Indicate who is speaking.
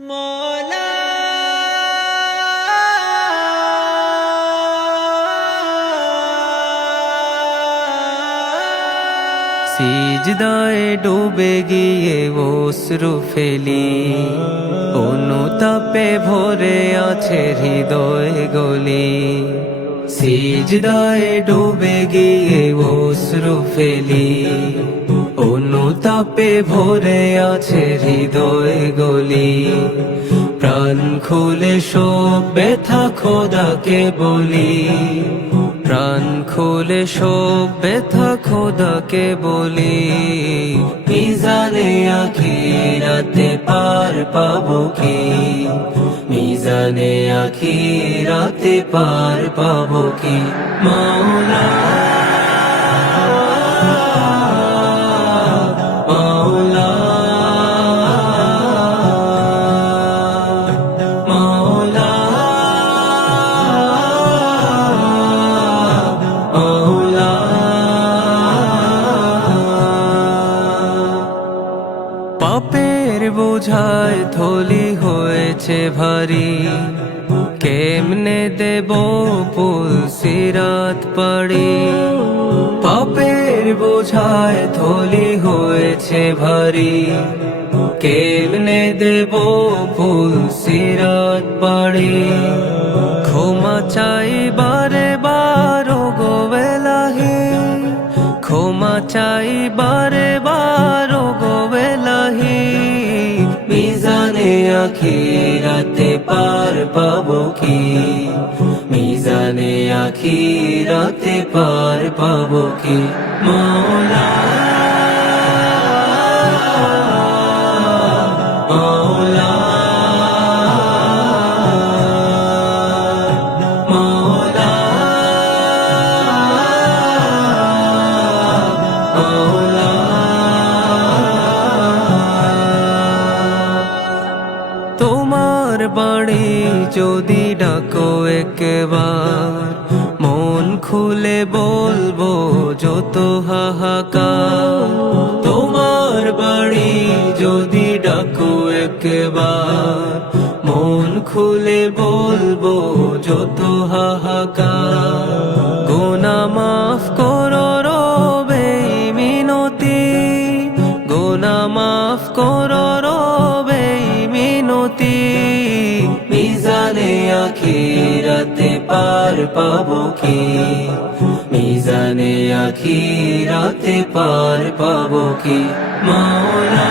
Speaker 1: মৌলা।
Speaker 2: সিজদায় ডুবে গিয়ে অশ্রু ফেলি। অনুতাপে ভরে আছে হৃদয় গলি। সিজদায় ডুবে গিয়ে অশ্রু ফেলি। অনুতাপে ভরে আছে হৃদয় গলি। প্রাণ খুলে সব ব্যথা খোদাকে বলি। প্রাণ খুলে সব ব্যথা খোদাকে বলি। মিজানে আখিরাতে পার পাবো কি? মিজানে আখিরাতে পার পাবো কি? মাওলা। বোঝায় থলি হয়েছে ভারী। কেমনে দেব পুল সিরাত পাড়ি? পাপের বোঝায় থলি হয়েছে ভারী। কেমনে দেব ফুল সিরাত পাড়ি? ক্ষমা চাই বারে বারো গোবেলাহি ক্ষমা চাই বারে মিজানে আখিরাতে পার পাবো কি? মিজানে আখিরাতে পার পাবো কি? মৌলা তোমার বাড়ি যদি ডাকো একবার, মন খুলে বলব যত হাহাকার। তোমার বাড়ি যদি ডাকো একবার, মন খুলে বলব যত হাহাকার। গোনা মাফ করো মিনতি মিজানে আখিরাতে পার পাবো কি? মিজানে আখিরাতে পার পাবো কি? মাওলা